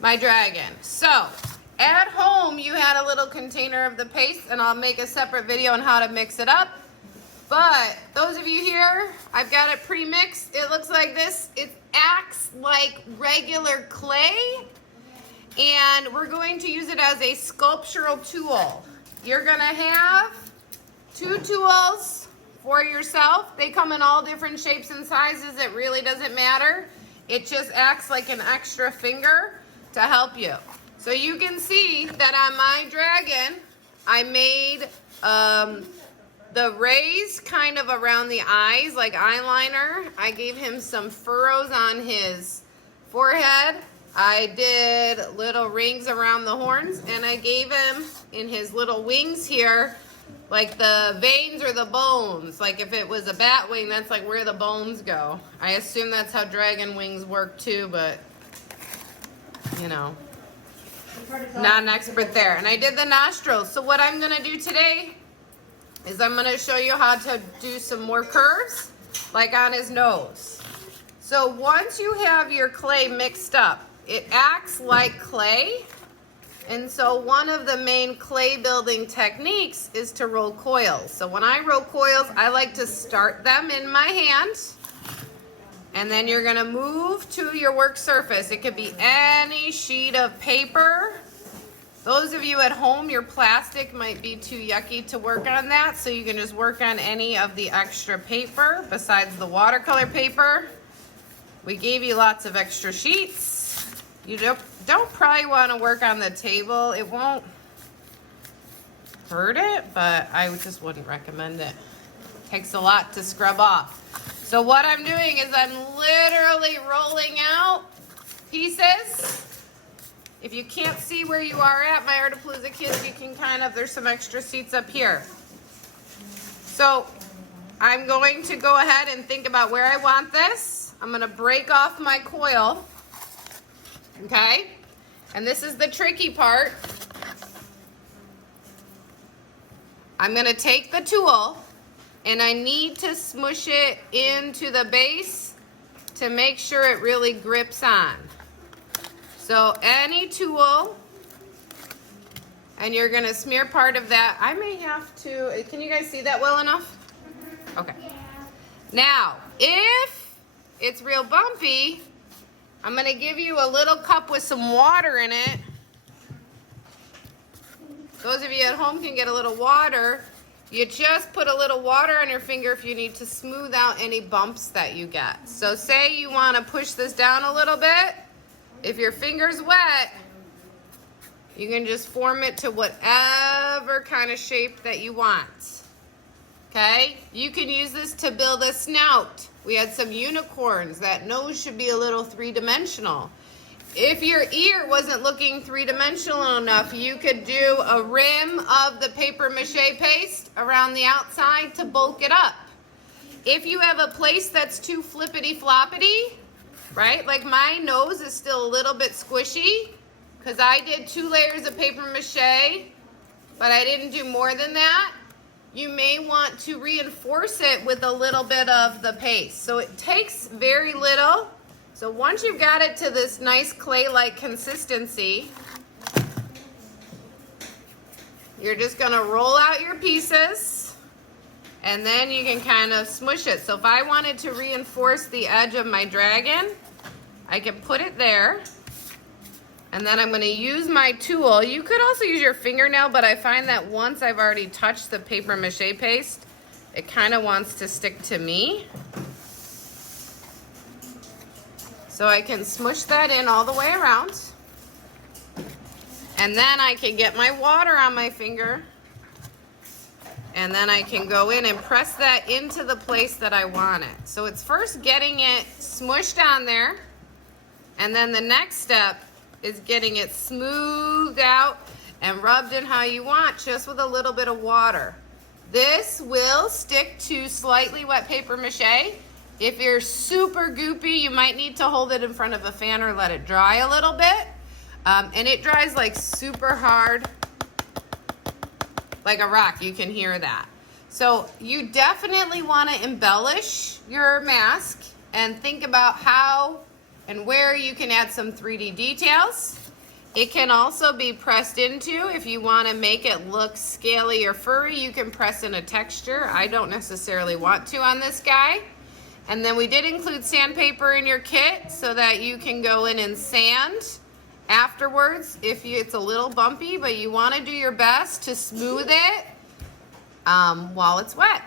my dragon. So at home, you had a little container of the paste, and I'll make a separate video on how to mix it up. But those of you here, I've got it pre-mixed. It looks like this. It acts like regular clay, and we're going to use it as a sculptural tool. You're gonna have 2 tools for yourself. They come in all different shapes and sizes. It really doesn't matter. It just acts like an extra finger to help you. So you can see that on my dragon, I made the rays kind of around the eyes, like eyeliner. I gave him some furrows on his forehead. I did little rings around the horns, and I gave him in his little wings here, like the veins or the bones. Like if it was a bat wing, that's like where the bones go. I assume that's how dragon wings work too, but you know, not an expert there. And I did the nostrils. So what I'm gonna do today is I'm gonna show you how to do some more curves, like on his nose. So once you have your clay mixed up, it acts like clay. And so one of the main clay building techniques is to roll coils. So when I roll coils, I like to start them in my hand. And then you're gonna move to your work surface. It could be any sheet of paper. Those of you at home, your plastic might be too yucky to work on that, so you can just work on any of the extra paper besides the watercolor paper. We gave you lots of extra sheets. You don't probably want to work on the table. It won't hurt it, but I just wouldn't recommend it. It takes a lot to scrub off. So what I'm doing is I'm literally rolling out pieces. If you can't see where you are at, my Artapalooza kids, you can kind of, there's some extra seats up here. So I'm going to go ahead and think about where I want this. I'm gonna break off my coil, okay? And this is the tricky part. I'm gonna take the tool and I need to smush it into the base to make sure it really grips on. So any tool, and you're gonna smear part of that. I may have to, can you guys see that well enough? Okay. Now, if it's real bumpy, I'm gonna give you a little cup with some water in it. Those of you at home can get a little water. You just put a little water on your finger if you need to smooth out any bumps that you get. So say you wanna push this down a little bit. If your finger's wet, you can just form it to whatever kind of shape that you want. Okay? You can use this to build a snout. We had some unicorns. That nose should be a little three-dimensional. If your ear wasn't looking three-dimensional enough, you could do a rim of the paper mache paste around the outside to bulk it up. If you have a place that's too flippity-floppity, right? Like my nose is still a little bit squishy because I did 2 layers of paper mache, but I didn't do more than that. You may want to reinforce it with a little bit of the paste. So it takes very little. So once you've got it to this nice clay-like consistency, you're just gonna roll out your pieces and then you can kind of smush it. So if I wanted to reinforce the edge of my dragon, I can put it there, and then I'm gonna use my tool. You could also use your fingernail, but I find that once I've already touched the paper mache paste, it kind of wants to stick to me. So I can smush that in all the way around. And then I can get my water on my finger, and then I can go in and press that into the place that I want it. So it's first getting it smushed on there, and then the next step is getting it smoothed out and rubbed in how you want, just with a little bit of water. This will stick to slightly wet paper mache. If you're super goopy, you might need to hold it in front of a fan or let it dry a little bit. And it dries like super hard, like a rock. You can hear that. So you definitely want to embellish your mask and think about how and where you can add some 3D details. It can also be pressed into. If you want to make it look scaly or furry, you can press in a texture. I don't necessarily want to on this guy. And then we did include sandpaper in your kit so that you can go in and sand afterwards if it's a little bumpy, but you want to do your best to smooth it while it's wet.